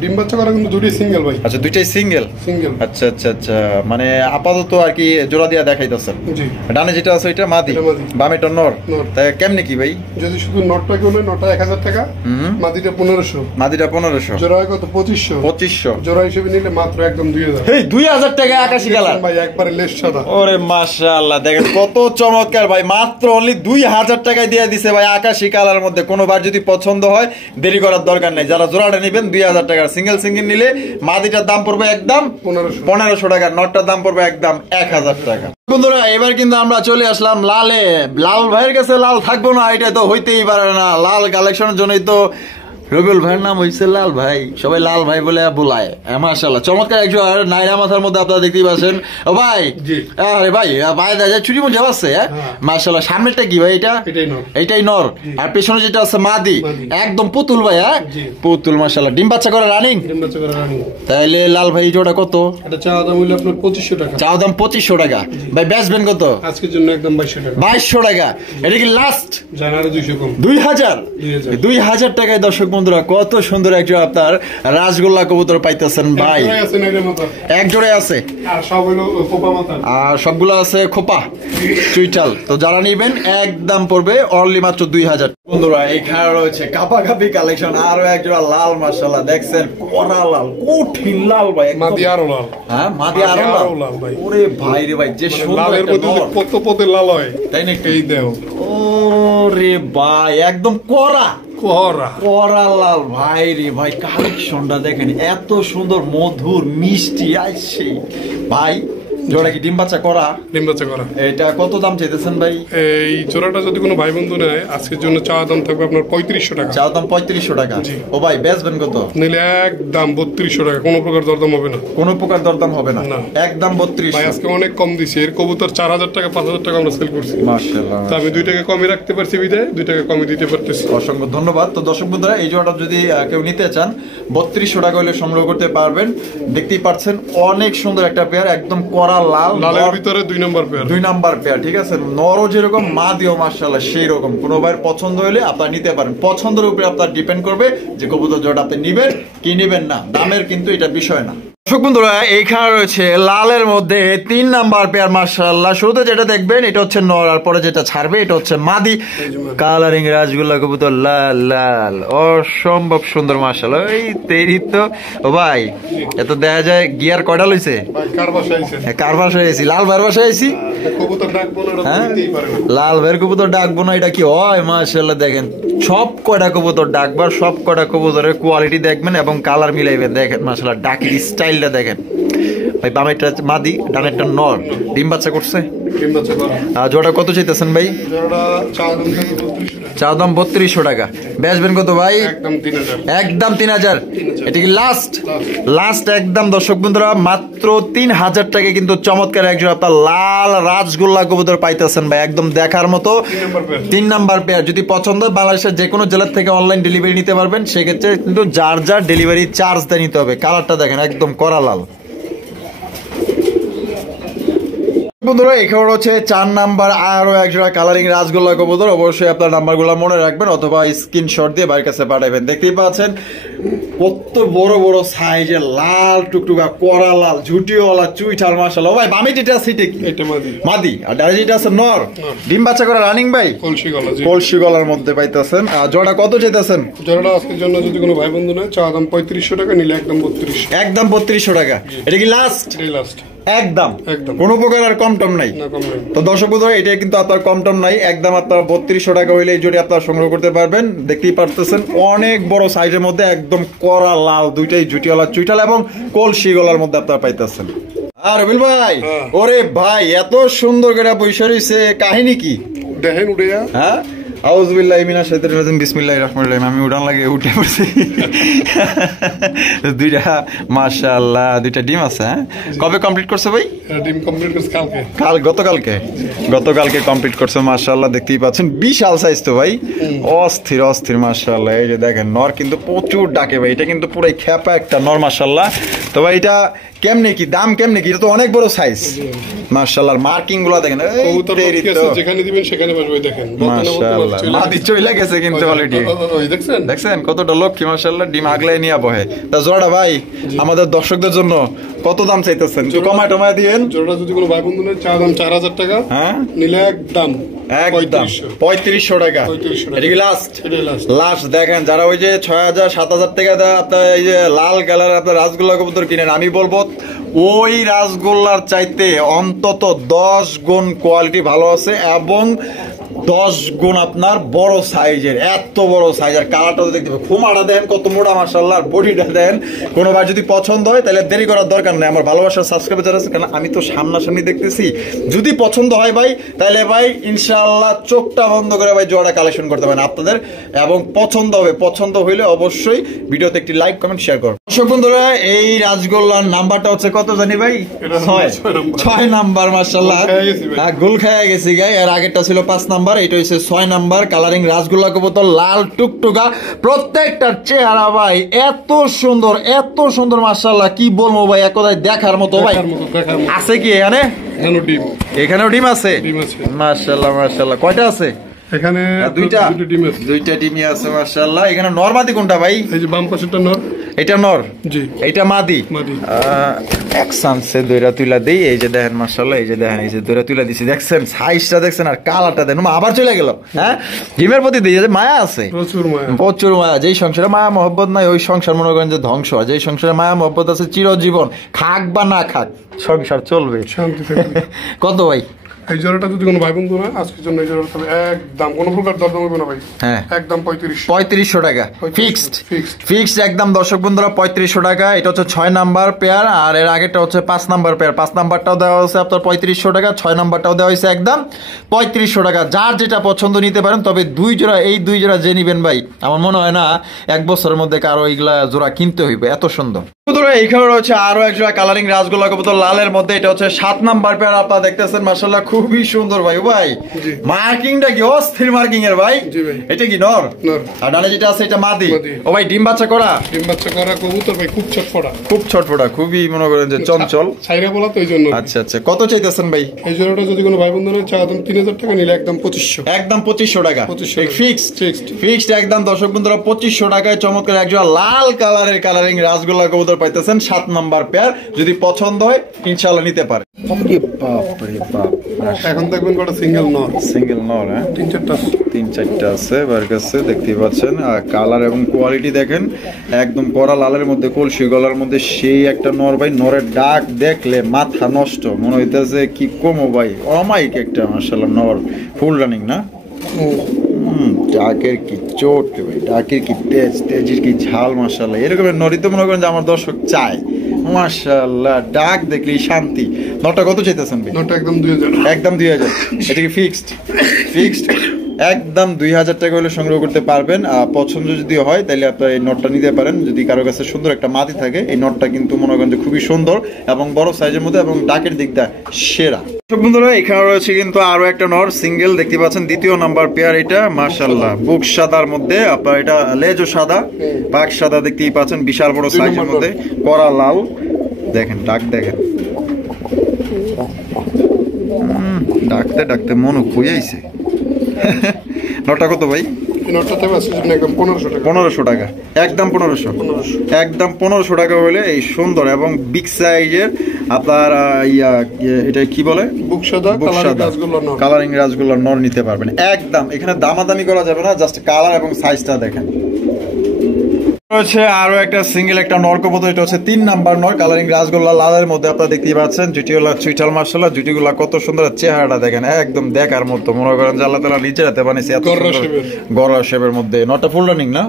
ডিম বাচ্চা করা কিন্তু দুটোই সিঙ্গেল ভাই। আচ্ছা দুইটাই সিঙ্গেল? আচ্ছা আচ্ছা আচ্ছা, মানে আপাতত আর কি জোড়া দিয়া দেখাইতেছেন। ডানে যেটা আছে এটা মাদি, বামেটা নর। তাই কেমনে কি ভাই? যদি শুধু নটটা কেউ নেয় নটটা 1000 টাকা, মাদিটা 1500। মাদিটা 1500, জোড়া কত? 2500। জোড়া হিসেবে নিলে মাত্র একদম 2000। এই 2000 টাকা আকাশি কালার ভাই, একবারে লেস সাদা। ওরে মাশাআল্লাহ, দেখেন কত চমৎকার ভাই। মাত্র অনলি 2000 টাকায় দিয়ে দিছে ভাই আকাশি কালার মধ্যে। কোনোবার যদি পছন্দ হয় দেরি করার দরকার নেই, যারা জোড়াটা নেবেন 2000 টাকা। সিঙ্গেল নিলে মাদিটার দাম পড়বে একদম 1500 টাকা, নটটার দাম পড়বে একদম 1000 টাকা। বন্ধুরা এবার কিন্তু আমরা চলে আসলাম লালে। লাল ভাইয়ের কাছে লাল থাকবো না এটা তো হইতেই পারে না। লাল কালেকশনের জন্যই তো রবিউল ভাইয়ের নাম হয়েছে লাল ভাই, সবাই লাল ভাই বলে বোলায়। মাশাআল্লাহ চমৎকার একজন নাইরা মাথার মধ্যে আপনারা দেখতেই পাচ্ছেন। ও ভাই আরে ভাই ভাই দাদা ছুটি মন যাচ্ছে। মাশাআল্লাহ সামনেরটা কি ভাই? এটাই নর, আর পেছনে যেটা আছে মাদি, একদম পুতুল ভাই। হ্যাঁ পুতুল মাশাআল্লাহ। ডিম বাচ্চা করে রানিং? তাইলে লাল ভাই জোড়া কত? এটা চা দাম হইলো আপনার 2500 টাকা। চা দাম 2500 টাকা ভাই। বেচবেন কত? আজকের জন্য একদম 2200 টাকা। 2200 টাকা। এটা কি লাস্ট? জানারে 200 কম। 2000 টাকায় দর্শক বন্ধুরা কত সুন্দর একটা আপনার রাজগোল্লা কবুতর পাইতেছেন ভাই। এক জোড়ে আছে, আর সবগুলো আছে খোপা চুইটাল। তো যারা নিবেন একদম পড়বে অনলি মাত্র 2000। বন্ধুরা এখানে রয়েছে কাপাকাপি কালেকশন, আরো এক জোড়া লাল মাশাআল্লাহ। দেখছেন কড়া লাল, কঠিন লাল ভাই। মাদি আরো লাল। হ্যাঁ মাদি আরো লাল ভাই। ওরে ভাই রে ভাই, যে সুন্দর কত পদের লাল হয় তাই না? এই দেখো ওরে ভাই একদম কড়া লাল ভাই রে ভাই। কালেকশনটা দেখেন এত সুন্দর মধুর মিষ্টি আইছে ভাই। জোড়া কি ডিম বাচ্চা করা? ডিম বাচ্চা করা। এটা কত দাম চাইতেছেন ভাই? এই জোড়াটা যদি কোনো ভাই বন্ধু নেয় আজকের জন্য চা দাম থাকবে আপনার 3500 টাকা। চা দাম 3500 টাকা। ও ভাই বেচবেন কত? নিলে একদম 3200 টাকা। কোনো প্রকার দরদাম হবে না। কোনো প্রকার দরদাম হবে না, একদম 3200। ভাই আজকে অনেক কম দিছি। এর কবুতর 4000 টাকা 5000 টাকা আমরা সেল করছি। মাশাআল্লাহ। তো আমি 2 টাকা কমই রাখতে পারছি বিদায় 2 টাকা কমই দিতে পারতেছি। অসংখ্য ধন্যবাদ। তো দর্শক বন্ধুরা এই জোড়াটা যদি কেউ নিতে চান 3200 টাকা হলে সংগ্রহ করতে পারবেন। দেখতেই পাচ্ছেন অনেক সুন্দর একটা পেয়ার, একদম কড়া লাল, লালের ভিতরে 2 নাম্বার পেয়ার, 2 নাম্বার পেয়ার, ঠিক আছে। নরও যেরকম মাদিও মাশাআল্লাহ সেই রকম। কোনো ভাইয়ের পছন্দ হলে আপনারা নিতে পারেন, পছন্দের উপরে আপনার ডিপেন্ড করবে যে কবুতর জোড়া আপনি নিবেন কি নিবেন না, দামের কিন্তু এটা বিষয় না। দর্শক বন্ধুরা, এইখানে রয়েছে লালের মধ্যে 3 নাম্বার পেয়ার মাশাআল্লাহ। শুরুতে যেটা দেখবেন এটা হচ্ছে নর, আর পরে যেটা ছাড়বে এটা হচ্ছে মাদি। কালারিং রাজগোল্লা কবুতর, লাল লাল, অসম্ভব সুন্দর মাশাআল্লাহ। এই তেরি তো ও ভাই, এত দেখা যায় গিয়ার কয়টা লইছে? কার বাসায় আইছে? কার বাসায় আইছি? লাল ভাইয়ের বাসায় আইছি। কবুতর ডাকবো না, হ্যাঁ? দিতেই পারে না। লাল ভাইয়ের কবুতর ডাকবো না, এটা কি হয়? মাশাআল্লাহ দেখেন, সব কয়টা কবুতর ডাকবার, সব কয়টা কবুতরের কোয়ালিটি দেখবেন এবং কালার মিলাইবেন। দেখেন মাশাআল্লাহ ডাকির স্টাইলটা দেখেন ভাই। বামেরটা মাদি, ডানেরটা নর। ডিম বাচ্চা করছে। ডিম বাচ্চা করা। জোড়া কত চাইতেছেন ভাই? জোড়াটা চাওয়া দাম থেকে 32 টাকা। চা দাম 3200 টাকা। বেচবেন কত ভাই? একদম 3000। একদম 3000। এটা কি লাস্ট? লাস্ট একদম। দর্শক বন্ধুরা, মাত্র 3000 টাকা কিন্তু চমৎকার একজন আপনার লাল রাজগোল্লা কবুতর পাইতেছেন ভাই, একদম দেখার মতো। 3 নাম্বার পেয়ার। যদি পছন্দ হয় বাংলাদেশের যে কোনো জেলা থেকে অনলাইন ডেলিভারি নিতে পারবেন, সেক্ষেত্রে কিন্তু যার যার ডেলিভারি চার্জ দিয়ে নিতে হবে। কালারটা দেখেন একদম কড়া লাল। বন্ধুরা, এখানে হচ্ছে 4 নাম্বার আরো একজোড়া কালারিং রাজগোল্লা কবুতর। অবশ্যই আপনার নাম্বারগুলো মনে রাখবেন অথবা স্ক্রিনশট দিয়ে বাড়ির কাছে পাঠাবেন। দেখতেই পাচ্ছেন কত বড় বড় সাইজের লাল টুকটুকা কড়া লাল ঝুটিওয়ালা চুইঠাল মাশাআল্লাহ। ভাই বামে যেটা আছে এটা মাদি, মাদি, আর ডানে যেটা আছে নর। ডিম বাচ্চা করা রানিং ভাই, কলসি গলা। জি, কলসি গলার মধ্যে পাইতেছেন। আর জোড়া কত চাইতেছেন? জোড়াটা আজকের জন্য যদি কোনো ভাই বন্ধু নেয়, চাওয়া দাম 3500 টাকা, নিলে একদম 3200। একদম 3200 টাকা। এটা কি লাস্ট? এটাই লাস্ট। একদম একদম। কোনো প্রকার আর কম টম নাই। না, কম নাই। তো দর্শক বন্ধুরা, এটা কিন্তু আপনার কম টম নাই, একদম আপনার 3200 টাকা হইলে এই জোড়ি আপনারা সংগ্রহ করতে পারবেন। দেখতেই পারতেছেন অনেক বড় সাইজের মধ্যে একদম কড়া লাল, দুইটাই জুটিওয়ালা চুইটাল এবং কলসি গলার মধ্যে আপনারা পাইতেছেন। আর রবিল ভাই, ওরে ভাই এত সুন্দর করে পয়সা রইছে, কাহিনী কি দেখেন উড়ে। হ্যাঁ, আউযুবিল্লাহি মিনাশ শাইতানির রাজিম, বিসমিল্লাহির রহমানির রহিম। আমি উড়ান লাগে উঠে পড়ছি। দুইটা মাশাআল্লাহ, দুইটা ডিম আছে। হ্যাঁ, কবে কমপ্লিট করছে ভাই? ডিম কমপ্লিট করছে কালকে। গতকালকে কমপ্লিট করছে মাশাআল্লাহ। দেখতেই পাচ্ছেন বিশাল সাইজ তো ভাই, অস্থির অস্থির মাশাআল্লাহ। এই যে দেখেন নর কিন্তু প্রচুর ডাকে ভাই, এটা কিন্তু পুরাই খ্যাপা একটা নর মাশাআল্লাহ। তো ভাই এটা কেমনে কি দাম, কেমনে কি? এটা তো অনেক বড় সাইজ মাশাআল্লাহ। মার্কিং গুলো দেখেন, যেখানে দিবেন সেখানে বসবে। দেখেন মাশাআল্লাহ, মাদি চলে গেছে কিন্তু অলরেডি। দেখছেন কতটা লক্ষ্মী মাশাআল্লাহ, ডিম আগলাই নিয়ে বহে। তা জোড়াটা ভাই আমাদের দর্শকদের জন্য কত দাম চাইতেছেন? একটু কমায় টমায় দিবেন। জোড়াটা যদি কোনো ভাই বন্ধু নেয়, চা দাম 4000 টাকা। হ্যাঁ, নিলে একদম 3500 টাকা। এটা কি লাস্ট? লাস্ট। দেখেন যারা ওই যে 6000 7000 টাকা দেয় আপনার এই যে লাল কালার আপনার রাসগোল্লা কবুতর কিনেন, আমি বলবো ওই রাসগোল্লার চাইতে অন্তত 10 গুণ কোয়ালিটি ভালো আছে এবং 10 গুণ আপনার বড় সাইজের, এত বড় সাইজের। কালারটা দেখতে পাবেন, খুমাটা দেখেন কত মোটা মাশাআল্লাহ, বডিটা দেখেন। কোনো ভাই যদি পছন্দ হয় তাহলে দেরি করার দরকার নেই। আমার ভালোবাসার সাবস্ক্রাইবার যারা আছে, কারণ আমি তো সামনাসামনি দেখতেছি। যদি পছন্দ হয় ভাই তাহলে ভাই ইনশাআল্লাহ চোখটা বন্ধ করে ভাই জোড়া কালেকশন করতে পারেন আপনাদের, এবং পছন্দ হবে। পছন্দ হইলে অবশ্যই ভিডিওতে একটি লাইক কমেন্ট শেয়ার করুন। দর্শক বন্ধুরা, এই রাজগোল্লার নাম্বারটা হচ্ছে কত জানি ভাই? 6 নাম্বার মাশাআল্লাহ। গোল খেয়ে গেছি গাই। এর আগেরটা ছিল 5 নাম্বার, এটা হচ্ছে 6 নাম্বার কালারিং রাসগোল্লা কবুতর, লাল টুকটুকা। প্রত্যেকটার চেহারা ভাই এত সুন্দর মাশাআল্লাহ, কি বলবো ভাই, এক কথায় দেখার মতো ভাই। আছে কি এখানে? এখানেও ডিম আছে মাশাআল্লাহ মাশাআল্লাহ। কয়টা আছে এখানে? দুইটা ডিমই আছে মাশাআল্লাহ। এখানে নর মাদি কোনটা ভাই? এই যে বাম পাশেরটা নর, এটা নর। জি, এটা মাদি। এক সানসে দইরা তুইলা দেই। এই যে দেখেন মাশাআল্লাহ, এই যে দেখেন, এই যে দইরা তুইলা দিছি, দেখছেন সাইজটা দেখছেন আর কালারটা দেখেন। আবার চলে গেল। হ্যাঁ, ডিমের প্রতি মায়া আছে, প্রচুর মায়া। যেই সংসারে মায়া মহব্বত নাই ওই সংসার মনে করেন যে ধ্বংস হয়। যেই সংসারে মায়া মহব্বত আছে চিরজীবন, খাক বা না খাক সংসার চলবে, শান্তি থাকবে। কত ভাই এই জোড়াটা? যদি কোনো ভাই বন্ধু না আজকের জন্য এই জোড়াটা একদম কোনো প্রকার দরদাম হবে না ভাই। হ্যাঁ, একদম 3500 টাকা ফিক্সড একদম। দর্শক বন্ধুরা 3500 টাকা। এটা হচ্ছে 6 নাম্বার পেয়ার, আর এর আগেরটা হচ্ছে 5 নাম্বার পেয়ার। 5 নাম্বারটাও দেওয়া হয়েছে আপনার 3500 টাকা, 6 নাম্বারটাও দেওয়া হয়েছে একদম 3500 টাকা। যার যেটা পছন্দ নিতে পারেন। তবে এই দুই জোড়া যে নিবেন ভাই, আমার মনে হয় না 1 বছরের মধ্যে কারো এইগুলা জোড়া কিনতে হইবে, এত সুন্দর। এইখানে রয়েছে আরো এক জোড়া কালারিং রাসগোল্লা কবুতর লালের মধ্যে। এটা হচ্ছে 7 নাম্বার পেয়ার। আপনারা দেখতেছেন মাশাআল্লাহ খুব খুবই সুন্দর ভাই। ভাই জি। মার্কিংটা কি অস্থির মার্কিং এর ভাই। জি ভাই। এটা কি নর? নর। আর ডানে যেটা আছে এটা মাদি। মাদি। ও ভাই ডিম বাচ্চা করা? ডিম বাচ্চা করা কবুতর ভাই, খুব ছটফটা। খুব ছটফটা, খুবই মনে করেন যে চঞ্চল। ছাইরা বলা তো এই জন্য। আচ্ছা আচ্ছা, কত চাইতেছেন ভাই? এই জোড়াটা যদি কোনো ভাই বন্ধু নেয়, চা দাম 3000 টাকা, নিলে একদম 2500। একদম 2500 টাকা। 2500 ফিক্সড Fixed। ফিক্সড একদম দর্শক বন্ধুরা 2500 টাকায় চমৎকার একজোড়া লাল কালারের কালারিং রাসগোল্লা কবুতর পাইতেছেন 7 নাম্বার পেয়ার। যদি পছন্দ হয় ইনশাআল্লাহ নিতে পারে। আরে বাপ রে বাপ, এখন দেখবেন কটা সিঙ্গেল নর, সিঙ্গেল নর। হ্যাঁ 3-4টা। 3-4টা আছে বার কাছে, দেখতেই পাচ্ছেন। আর কালার এবং কোয়ালিটি দেখেন, একদম কড়া লালের মধ্যে কলসি গলার মধ্যে সেই একটা নর ভাই। নরের ডাক দেখলে মাথা নষ্ট, মনে হইতেছে কি কমো ভাই, অমাইক একটা মাশাআল্লাহ নর। ফুল রানিং না? ডাকের কি চোট রে ভাই, ডাকের কি তেজ, তেজের কি ঝাল মাশাআল্লাহ। এরকমের নরি তো মনে করেন যে আমার দর্শক চায় মাশাআল্লাহ, ডাক দেখলেই শান্তি। নটা কত চাইতেছেন ভাই? নটা একদম 2000। একদম 2000। এটা কি ফিক্সড? ফিক্সড একদম 2000 টাকা হলে সংগ্রহ করতে পারবেন। পছন্দ যদি হয় তাহলে আপনারা এই নটটা নিতে পারেন। যদি কারো কাছে সুন্দর একটা মাদি থাকে, এই নটটা কিন্তু মনে করেন যে খুবই সুন্দর এবং বড় সাইজের মধ্যে এবং ডাকের দিকটা সেরা। বন্ধুরা এখানে রয়েছে কিন্তু আরো একটা নর সিঙ্গেল, দেখতে পাচ্ছেন 2য় নাম্বার পেয়ার। এটা মাশাআল্লাহ বুক সাদার মধ্যে, আপনার এটা লেজও সাদা, পাক সাদা, দেখতেই পাচ্ছেন বিশাল বড় সাইজের মধ্যে, কড়া লাল। দেখেন ডাক দেখেন, ডাকতে ডাকতে মনও খুঁজাইছে। নটা কত ভাই? নটাতে আছে একদম 1500 টাকা। 1500 টাকা, একদম 1500। একদম 1500 টাকা হলে এই সুন্দর এবং বিগ সাইজের আপনার এটা কি বলে, বুক সাদা কালারিং রাসগোল্লা নর নিতে পারবেন একদম। এখানে দামাদামি করা যাবে না, জাস্ট কালার এবং সাইজটা দেখেন। রয়েছে আরো একটা সিঙ্গেল একটা নর কবুতর, এটা হচ্ছে 3 নাম্বার নর, কালারিং রাসগোল্লা লালের মধ্যে। আপনারা দেখতেই পাচ্ছেন জুটিগুলা চুইটাল মাশাআল্লাহ, জুটিগুলা কত সুন্দর, চেহারাটা দেখেন একদম দেখার মতো। মনে করেন যে আল্লাহ তাআলা নিচে রাতে বানাইছে এত সুন্দর গড়া শেপের মধ্যে। নটটা ফুল রানিং না?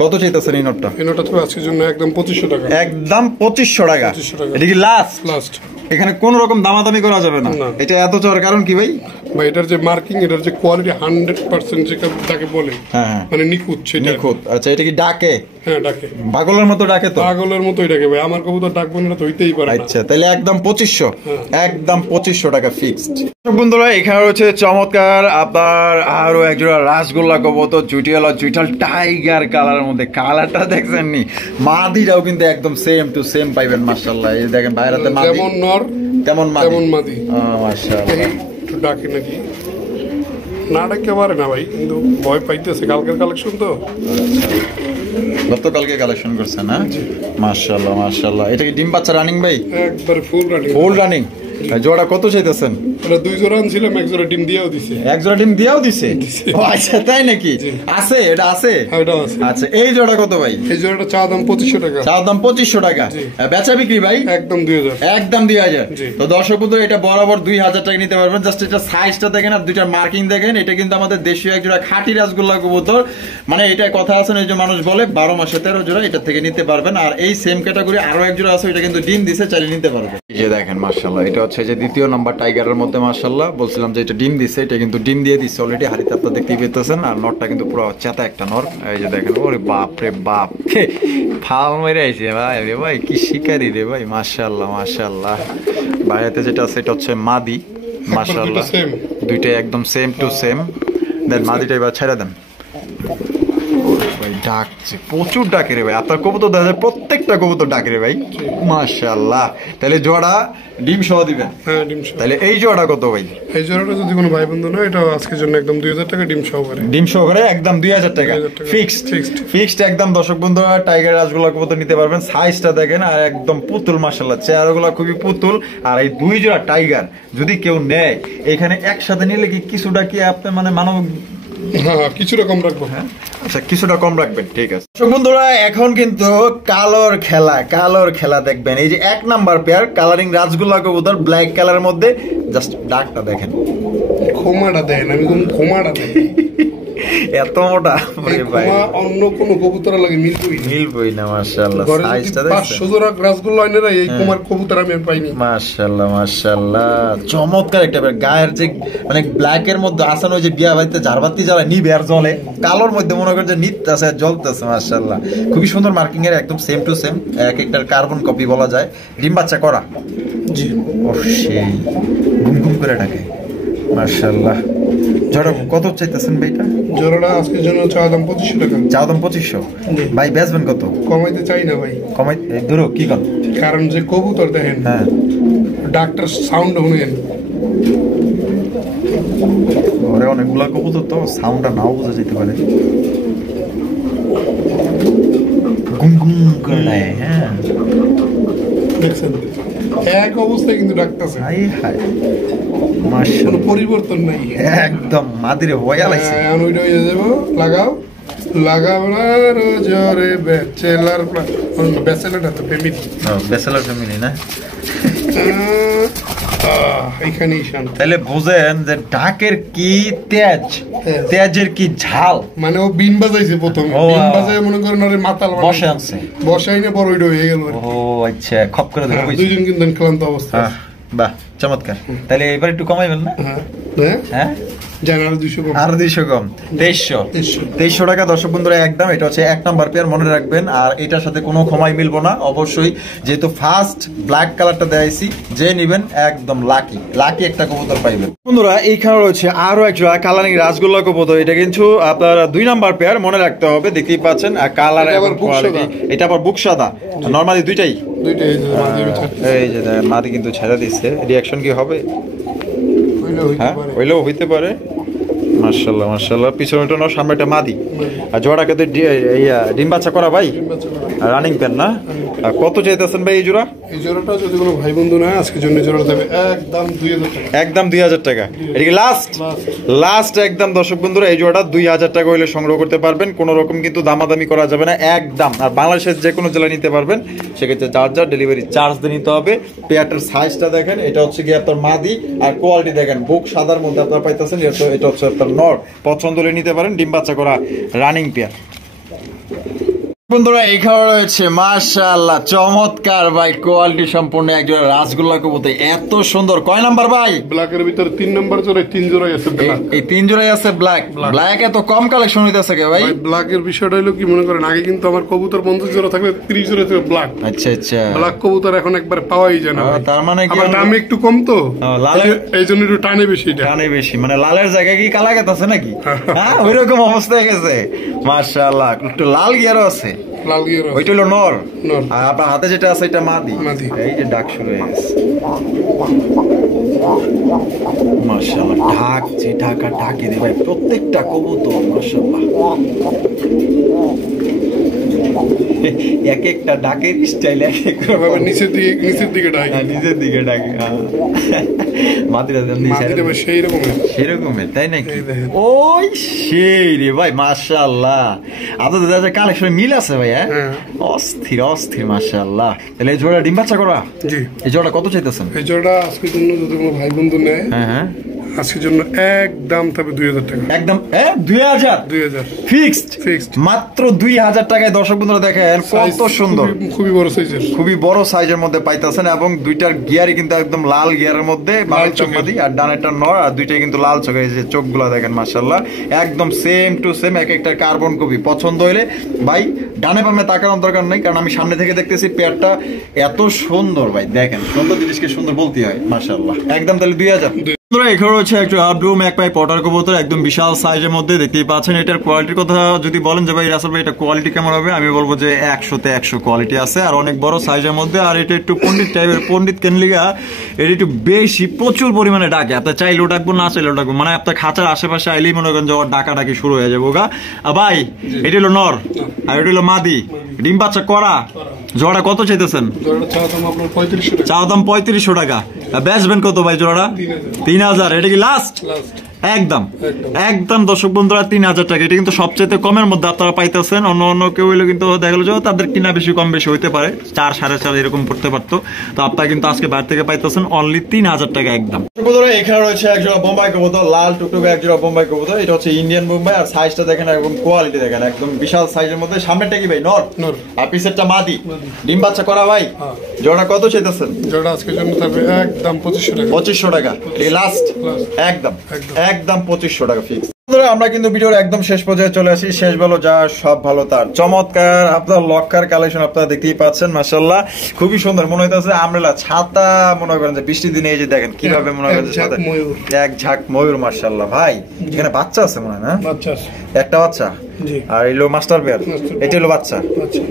কত চাইতেছেন এই নটটা? এই নটটা তো আজকের জন্য একদম 2500 টাকা। একদম 2500 টাকা। এটা কি লাস্ট? এখানে কোন রকম দামাদামি করা যাবে না। এটা এত চড় কারণ কি ভাই? ভাই এটার যে মার্কিং, এটার যে কোয়ালিটি 100% যেটাকে বলে, হ্যাঁ মানে নিখুঁত, সেটা নিখুঁত। আচ্ছা এটা কি ডাকে? হ্যাঁ ডাকে, পাগলের মতো ডাকে। তো পাগলের মতোই ডাকে ভাই, আমার কবুতর ডাকবো না তো হইতেই পারে না। আচ্ছা তাহলে একদম 2500, একদম 2500 টাকা ফিক্সড। বন্ধুরা এখানে রয়েছে চমৎকার আপনার আরো একজোড়া রাসগোল্লা কবুতর, জুইটাল টাইগার কালারের মধ্যে। কালারটা দেখছেন নি? মাদিটাও কিন্তু একদম সেম টু সেম পাইবেন মাশাআল্লাহ। এই দেখেন বাইরেতে মাদি, যেমন নর তেমন মাদি। মাশাআল্লাহ একটু ডাকে নাকি না, ডাকতে পারে না ভাই, কিন্তু ভয় পাইতেছে। কালকের কালেকশন তো, গতকালকে কালেকশন করছে না? মাশাআল্লাহ মাশাআল্লাহ। এটা কি ডিম বাচ্চা রানিং ভাই? একবারে ফুল রানিং। Full running. জোড়া কত চাইতেছেন? এটা 2 জোড়া আনছিলাম, 1 জোড়া ডিম দিয়েও দিছে। 1 জোড়া ডিম দিয়েও দিছে? ও আচ্ছা তাই নাকি? আছে এটা আছে? হ্যাঁ এটা আছে। আচ্ছা এই জোড়া কত ভাই? এই জোড়াটা চা দাম 2500 টাকা। চা দাম 2500 টাকা। বেচা বিক্রি ভাই একদম 2000। একদম 2000। তো দর্শক বন্ধু এটা বরাবর 2000 টাকা নিতে পারবেন। জাস্ট এটা সাইজটা দেখেন আর দুইটা মার্কিং দেখেন। এটা কিন্তু আমাদের দেশীয় এক জোড়া খাঁটি রাসগোল্লা কবুতর। মানে এটা কথা আছে না, এই যে মানুষ বলে 12 মাসে 13 জোড়া, এটা থেকে নিতে পারবেন। আর এই সেম ক্যাটাগরি আরো এক জোড়া আছে, এটা কিন্তু ডিম দিছে, চাইলে নিতে পারবেন। এই যে দেখেন মাশাআল্লাহ, এটা হচ্ছে যে 2য় নাম্বার টাইগারের মধ্যে মাশাআল্লাহ। বলছিলাম যে এটা ডিম দিছে, এটা কিন্তু ডিম দিয়ে দিচ্ছে অলরেডি। হাড়িতে আপনারা দেখতেই পেতেছেন। আর নরটা কিন্তু পুরো চেতা একটা নর। এই যে দেখেন, ওরে বাপ রে বাপ, ফাল মেরে আইছে ভাই রে ভাই, কি শিকারি রে ভাই, মাশাআল্লাহ মাশাআল্লাহ। বাইরেতে যেটা আছে এটা হচ্ছে মাদি মাশাআল্লাহ, দুইটাই একদম সেম টু সেম। দেন মাদিটা এবার ছেড়ে দেন। ডাকছে প্রচুর ডাকে রে ভাই, আপনার কবুতর দেখা প্রত্যেকটা কবুতর ডাকে রে ভাই মাশাআল্লাহ। তাহলে জোড়া ডিম সহ দিবেন? হ্যাঁ ডিম সহ। তাহলে এই জোড়া কত ভাই? এই জোড়াটা যদি কোনো ভাই বন্ধু না, এটা আজকের জন্য একদম 2000 টাকা ডিম সহকারে। ডিম সহকারে একদম 2000 টাকা ফিক্সড একদম। দর্শক বন্ধুরা টাইগার রাসগোল্লা কবুতর নিতে পারবেন। সাইজটা দেখেন আর একদম পুতুল মাশাআল্লাহ, চেহারাগুলো খুবই পুতুল। আর এই 2 জোড়া টাইগার যদি কেউ নেয়, এখানে একসাথে নিলে কি কিছুটা কি আপনি মানে মানব কিছুটা কম রাখবো? হ্যাঁ আচ্ছা কিছুটা কম রাখবেন, ঠিক আছে। বন্ধুরা এখন কিন্তু কালোর খেলা দেখবেন। এই যে 1 নাম্বার পেয়ার কালারিং রাসগোল্লা কবুতর ব্ল্যাক কালারের মধ্যে, জাস্ট ডাকটা দেখেন, খোমাটা দেন। আমি কোন খোমাটা দেন এত মোটা ভাই, অন্য কোন কবুতর লাগে মিলবই না মাশাআল্লাহ। সাইজটা দেখেন, 500 জোড়া রাসগোল্লা আইনে এই কুমার কবুতর আমি পাইনি। মাশাআল্লাহ মাশাআল্লাহ, চমৎকার একটা গায়ের যে মানে ব্ল্যাক এর মধ্যে আসান, ওই যে বিয়া বাড়িতে ঝাড়বাতি জ্বালায় নিবে আর জ্বলে, কালোর মধ্যে মনে করেন যে নিতেছে জ্বলতেছে মাশাআল্লাহ। খুবই সুন্দর মার্কিং এর, একদম সেম টু সেম, এক একটার কার্বন কপি বলা যায়। ডিম বাচ্চা করা? জি। ও সেই ঘুম ঘুম করে ডাকে মাশাআল্লাহ। জোড়া কত চাইতেছেন ভাইটা? জোড়াটা আজকের জন্য চাওয়া দাম 2500 টাকা। চাওয়া দাম 2500। ভাই বেচবেন কত? কমাইতে চাই না ভাই। কমাই ধরো কি কর, কারণ যে কবুতর দেখেন, হ্যাঁ ডাক্তার সাউন্ড শুনেন, ঘরে অনেকগুলা কবুতর তো সাউন্ডটা নাও বোঝা যেতে পারে। গুম গুম করে, হ্যাঁ দেখছেন এক অবস্থায় কিন্তু ডাকতেছে, হাই হাই কোনো মাশাআল্লাহ, পরিবর্তন নাই। একদম মাদিরে হয়ে লাইছে। এখন ওইটা হয়ে যাবো, লাগাও লাগাও না জোরে ব্যাচেলার, ব্যাচেলারটা তো প্রেমিক ব্যাচেলর ফ্যামিলি না? এখানেই শান্ত। তাহলে বুঝেন যে ডাকের কি তেজ, তেজের কি ঝাল। মানে ও বিন বাজাইছে প্রথম, ও, বিন বাজায় মনে করেন ওরে মাতাল বসে আনছে, বসাই না পর ওইটা হয়ে গেল। ও আচ্ছা, খপ করে দেখো দুইজন কিন্তু ক্লান্ত অবস্থা। বাহ চমৎকার। তাহলে এবার একটু কমাইবেন না? হ্যাঁ জানার 200 কম, আর 200 কম, 2300 টাকা দর্শক বন্ধুরা একদম। এটা হচ্ছে 1 নাম্বার পেয়ার, মনে রাখবেন। আর এটার সাথে কোনো কমাই মিলবো না অবশ্যই, যেহেতু ফার্স্ট ব্ল্যাক কালারটা দেখাইছি, যে নিবেন একদম লাকি লাকি একটা কবুতর পাইবেন। বন্ধুরা এইখানে রয়েছে আরো একটা কালারিং রাসগোল্লা কবুতর, এটা কিন্তু আপনার 2 নাম্বার পেয়ার, মনে রাখতে হবে। দেখতেই পাচ্ছেন আর কালার এবং কোয়ালিটি, এটা আবার বুক সাদা। নরমালি দুইটাই এই যে মাদি কিন্তু ছেড়ে দিচ্ছে, রিঅ্যাকশন কি হবে? হ্যাঁ হইলেও হইতে পারে। মাশাআল্লাহ মাশাআল্লাহ, পিছনেটা না সামনেটা মাদি। আর জোড়া কিন্তু ডিম বাচ্চা করা ভাই, রানিং পেন না? কত চাইতেছেন ভাই এই জোড়া? এই জোড়াটা যদি কোনো ভাই বন্ধু না আজকের জন্য জোড়া দেবে একদম 2000 টাকা। একদম 2000 টাকা। এটা কি লাস্ট একদম দর্শক বন্ধুরা, এই জোড়াটা 2000 টাকা হইলে সংগ্রহ করতে পারবেন, কোনো রকম কিন্তু দামাদামি করা যাবে না একদম। আর বাংলাদেশের যে কোনো জেলায় নিতে পারবেন, সেক্ষেত্রে চার্জার ডেলিভারি চার্জ দিয়ে নিতে হবে। পেয়ারটার সাইজটা দেখেন, এটা হচ্ছে কি আপনার মাদি, আর কোয়ালিটি দেখেন বুক সাদার মধ্যে আপনারা পাইতেছেন। এটা হচ্ছে আপনার নর, পছন্দ হলে নিতে পারেন, ডিম বাচ্চা করা রানিং পেয়ার। বন্ধুরা এখানে রয়েছে মাশাআল্লাহ চমৎকার ভাই কোয়ালিটি সম্পূর্ণ একজন রাসগোল্লা কবুতর, এত সুন্দর। কয় নাম্বার ভাই? ব্ল্যাকের ভিতর 3 নাম্বার জোড়ায় 3 জোড়াই আছে ব্ল্যাক। এই 3 জোড়াই আছে ব্ল্যাক। ব্ল্যাক এত কম কালেকশন হইতাছে কে ভাই? ব্ল্যাকের বিষয়টা হলো কি, মনে করেন আগে কিন্তু আমার কবুতর 50 জোড়া থাকলে 30 জোড়া ছিল ব্ল্যাক। আচ্ছা আচ্ছা, ব্ল্যাক কবুতর এখন একবার পাওয়াই যায় না। তার মানে কি দাম একটু কম তো, লালের এই জন্য একটু টানে বেশি, টানে বেশি। মানে লালের জায়গায় কি কালা গেত আছে নাকি? হ্যাঁ ওইরকম অবস্থা হয়ে গেছে। মাশাআল্লাহ, একটু লাল গিয়ারও আছে। লাল গিয়ার ওইটা হলো নর, আর আপনার হাতে যেটা আছে এটা মাদি। এই যে ডাক শুরু হয়ে গেছে মাশাআল্লাহ, ঢাক যে ঢাকা ঢাকি দে ভাই প্রত্যেকটা কবুতর মাশাআল্লাহ। এক একটা ডাকের স্টাইল এক এক রকম, নিচের দিকে ডাকে, নিজের দিকে ডাকে। মাদিরা সেই রকমের সেরকমের, তাই নাকি? ওই সেই রে ভাই মাশাআল্লাহ, আপনাদের দাদা কালেকশন মিল আছে ভাই। হ্যাঁ অস্থির অস্থির মাশাআল্লাহ। তাহলে এই জোড়া ডিম বাচ্চা করা? জি। এই জোড়া কত চাইতেছেন? এই জোড়া আজকের জন্য যদি কোনো ভাই বন্ধু নেয়, হ্যাঁ আজকের জন্য একদম তবে 2000 টাকা। একদম 2000 ফিক্সড, মাত্র 2000 টাকায় দর্শক বন্ধুরা দেখেন কত সুন্দর, খুবই বড় সাইজের, খুবই বড় সাইজের মধ্যে পাইতেছেন। এবং দুইটার গিয়ারই কিন্তু একদম লাল গিয়ারের মধ্যে, বাড়ির আর ডানেরটা নর, আর দুইটাই কিন্তু লাল চোখের। যে চোখগুলো দেখেন মাশাআল্লাহ একদম সেম টু সেম, এক একটা কার্বন কপি। পছন্দ হইলে ভাই ডানে বামে তাকানোর দরকার নেই, কারণ আমি সামনে থেকে দেখতেছি পেয়ারটা এত সুন্দর ভাই। দেখেন সুন্দর জিনিসকে সুন্দর বলতে হয় মাশাআল্লাহ। একদম তাহলে 2000। এখানে হচ্ছে একটা আবডু ম্যাকপাই পটার কবুতর, একদম বিশাল সাইজের মধ্যে দেখতেই পাচ্ছেন। এটার কোয়ালিটির কথা যদি বলেন যে ভাই রাসেল ভাই এটা কোয়ালিটি কেমন হবে, আমি বলবো যে 100-তে 100 কোয়ালিটি আছে, আর অনেক বড় সাইজের মধ্যে। আর এটা একটু পণ্ডিত টাইপের, পণ্ডিত কেনলিগা এটা একটু বেশি প্রচুর পরিমাণে ডাকে। আপনার চাইলেও ডাকবো, না চাইলেও ডাকবো, মানে আপনার খাঁচার আশেপাশে আইলেই মনে করেন যে ওর ডাকা ডাকি শুরু হয়ে যাবো গা। ভাই এটা হলো নর আর এটা হলো মাদি, ডিম বাচ্চা করা। জোড়া কত চাইতেছেন? চাওয়া দাম 3500 টাকা। বেচবেন কত ভাই জোড়াটা? 3000। এটা কি লাস্ট? একদম একদম দর্শক বন্ধুরা 3000 টাকা। এটা কিন্তু সবচেয়ে কমের মধ্যে আপনারা পাইতেছেন। অন্য কেউ হইলে কিন্তু দেখা গেল যে তাদের কিনা বেশি কম বেশি হইতে পারে, 4 4.5 এরকম পড়তে পারতো। তো আপনারা কিন্তু আজকে বাইরে থেকে পাইতেছেন অনলি 3000 টাকা একদম। এখানে রয়েছে একজোড়া বোম্বাই কবুতর, লাল টুকটুকে একজোড়া বোম্বাই কবুতর। এটা হচ্ছে ইন্ডিয়ান বোম্বাই, আর সাইজটা দেখেন একদম কোয়ালিটি দেখেন, একদম বিশাল সাইজের মধ্যে। সামনেটা কি ভাই? নর, আর পিছেরটা মাদি, ডিম বাচ্চা করা ভাই। জোড়া কত চাইতেছেন? জোড়া আজকের জন্য থাকবে একদম 2500 টাকা। 2500 টাকা লাস্ট একদম একদম 2500 টাকা ফিক্স। আমরা কিন্তু ভিডিওর একদম শেষ পর্যায়ে চলে আসি। শেষ ভালো যা সব ভালো তার। চমৎকার আপনার লক্কার কালেকশন আপনারা দেখতেই পাচ্ছেন, মাশাআল্লাহ খুবই সুন্দর। মনে হইতেছে আমরেলা ছাতা, মনে করেন যে বৃষ্টির দিনে এই যে দেখেন কিভাবে মনে করেন ছাতা, এক ঝাঁক ময়ূর। মাশাআল্লাহ ভাই এখানে বাচ্চা আছে মনে হয় না? বাচ্চা আছে, একটা বাচ্চা। আর এলো মাস্টার বেয়ার, এটা হলো বাচ্চা।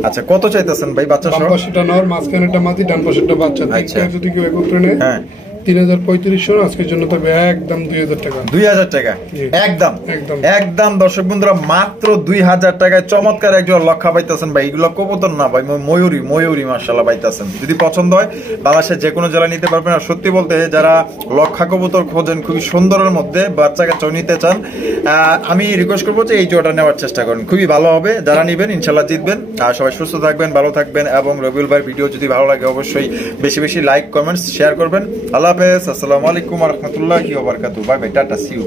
আচ্ছা কত চাইতেছেন ভাই বাচ্চা সহ? বাম পাশেটা নর, মাঝখানেটা মাদি, ডান পাশেটা বাচ্চা। তিনটা যদি কেউ একত্রে নেয় 3035 আজকের জন্য তবে একদম 2000 টাকা। 2000 টাকা একদম একদম। দর্শক বন্ধুরা মাত্র 2000 টাকায় চমৎকার একজন লক্ষা পাইতেছেন ভাই। এগুলো কবুতর না ভাই, ময়ূরী মাশাআল্লাহ পাইতেছেন। যদি পছন্দ হয় বাংলাদেশের যে কোনো জেলায় নিতে পারবেন। আর সত্যি বলতে যারা লক্ষা কবুতর খোঁজেন খুবই সুন্দরের মধ্যে বাচ্চাকে চৌ নিতে চান, আমি রিকোয়েস্ট করবো যে এই জোড়াটা নেওয়ার চেষ্টা করেন, খুবই ভালো হবে। যারা নিবেন ইনশাল্লাহ জিতবেন। আর সবাই সুস্থ থাকবেন, ভালো থাকবেন। এবং রবিউল ভাইয়ের ভিডিও যদি ভালো লাগে অবশ্যই বেশি বেশি লাইক কমেন্টস শেয়ার করবেন। আল্লাহ হাফেজ, আসসালামু আলাইকুম ওয়া রাহমাতুল্লাহি ওয়া বারাকাতুহু। Bye bye, tata, see you.